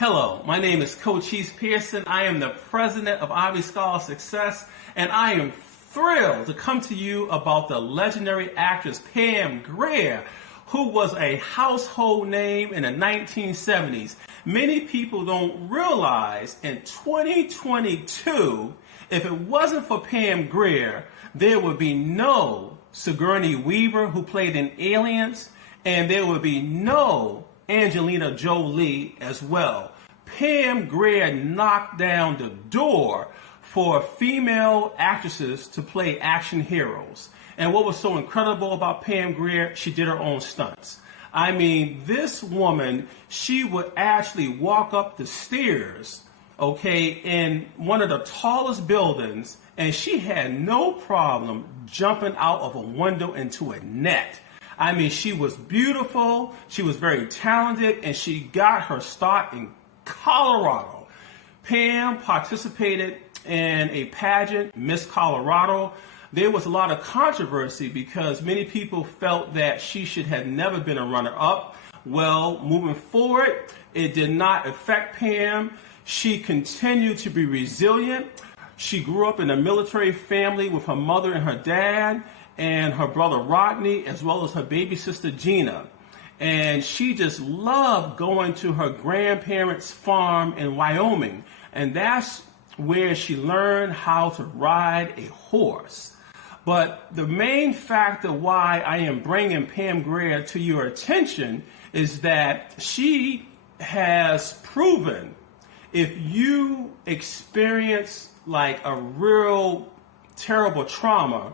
Hello, my name is Cochise Pearson. I am the president of Ivy Scholar Success, and I am thrilled to come to you about the legendary actress Pam Grier, who was a household name in the 1970s. Many people don't realize in 2022, if it wasn't for Pam Grier, there would be no Sigourney Weaver, who played in Aliens, and there would be no Angelina Jolie as well. Pam Grier knocked down the door for female actresses to play action heroes. And what was so incredible about Pam Grier, she did her own stunts. I mean, this woman, she would actually walk up the stairs, in one of the tallest buildings, and she had no problem jumping out of a window into a net. I mean, she was beautiful, she was very talented, and she got her start in Colorado. Pam participated in a pageant, Miss Colorado. There was a lot of controversy because many people felt that she should have never been a runner-up. Well, moving forward, it did not affect Pam. She continued to be resilient. She grew up in a military family with her mother and her dad and her brother Rodney, as well as her baby sister Gina. And she just loved going to her grandparents' farm in Wyoming. And that's where she learned how to ride a horse. But the main factor why I am bringing Pam Grier to your attention is that she has proven if you experience like a real terrible trauma,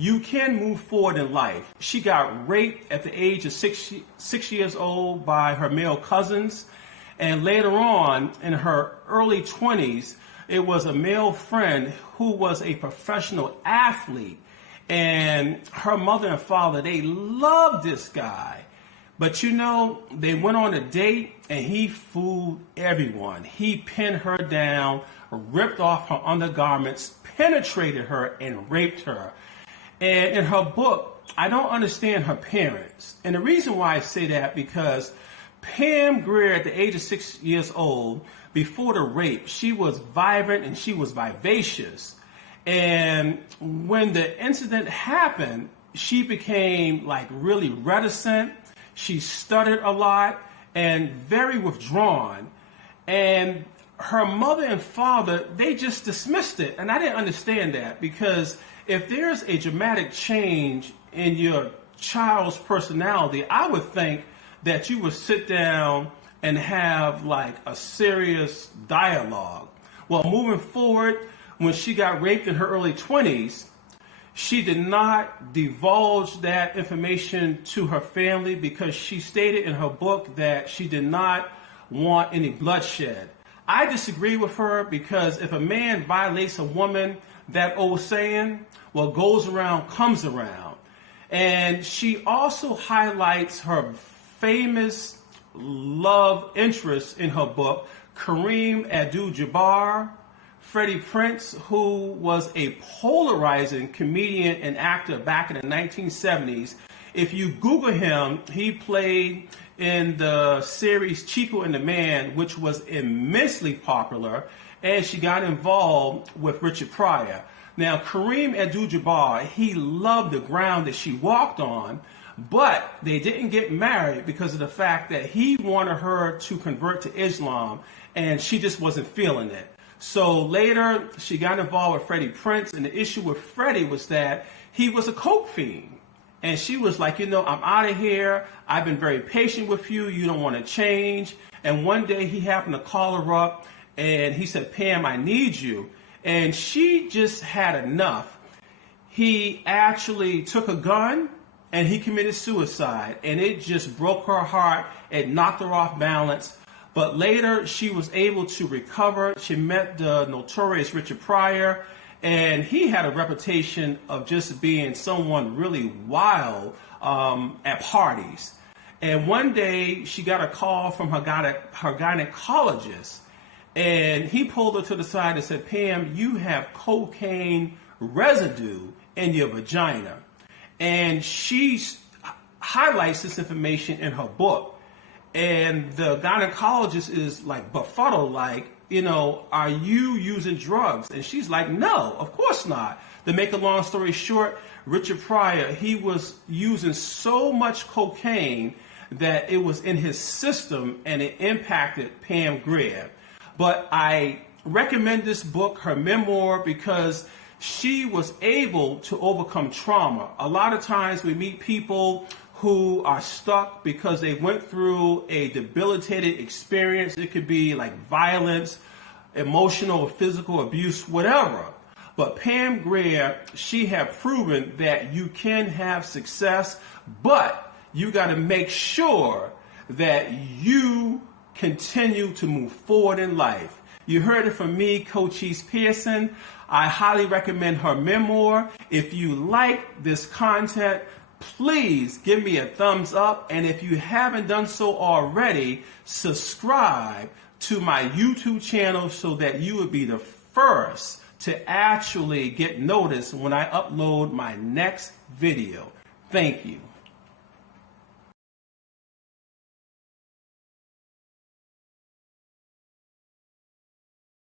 you can move forward in life. She got raped at the age of six years old by her male cousins. And later on, in her early 20s, it was a male friend who was a professional athlete. And her mother and father, they loved this guy. But they went on a date and he fooled everyone. He pinned her down, ripped off her undergarments, penetrated her, and raped her. And in her book, I don't understand her parents. And the reason why I say that, because Pam Grier, at the age of 6 years old, before the rape, she was vibrant and she was vivacious. And when the incident happened, she became like really reticent. She stuttered a lot and very withdrawn. And her mother and father, they just dismissed it. And I didn't understand that, because if there's a dramatic change in your child's personality, I would think that you would sit down and have like a serious dialogue. Well, moving forward, when she got raped in her early 20s, she did not divulge that information to her family because she stated in her book that she did not want any bloodshed. I disagree with her, because if a man violates a woman, that old saying, what goes around comes around. And she also highlights her famous love interest in her book, Kareem Abdul-Jabbar, Freddie Prinze, who was a polarizing comedian and actor back in the 1970s. If you Google him, he played in the series Chico and the Man, which was immensely popular, and she got involved with Richard Pryor. Now, Kareem Abdul-Jabbar, he loved the ground that she walked on, but they didn't get married because of the fact that he wanted her to convert to Islam, and she just wasn't feeling it. So later, she got involved with Freddie Prinze, and the issue with Freddie was that he was a coke fiend. And she was like, I'm out of here. I've been very patient with you. You don't want to change. And one day he happened to call her up, and he said, Pam, I need you. And she just had enough. He actually took a gun and he committed suicide. And it just broke her heart. It knocked her off balance. But later, she was able to recover. She met the notorious Richard Pryor, and he had a reputation of just being someone really wild at parties. And one day, she got a call from her gynecologist, and he pulled her to the side and said, Pam, you have cocaine residue in your vagina. And she highlights this information in her book. And the gynecologist is like befuddled, like, are you using drugs? And she's like, no, of course not. To make a long story short, Richard Pryor, he was using so much cocaine that it was in his system and it impacted Pam Grier. But I recommend this book, her memoir, because she was able to overcome trauma. A lot of times we meet people who are stuck because they went through a debilitating experience. It could be like violence, emotional or physical abuse, whatever. But Pam Grier, she had proven that you can have success, but you got to make sure that you continue to move forward in life. You heard it from me, Cochise Pearson. I highly recommend her memoir. If you like this content, please give me a thumbs up. And if you haven't done so already, subscribe to my YouTube channel so that you would be the first to actually get noticed when I upload my next video. Thank you.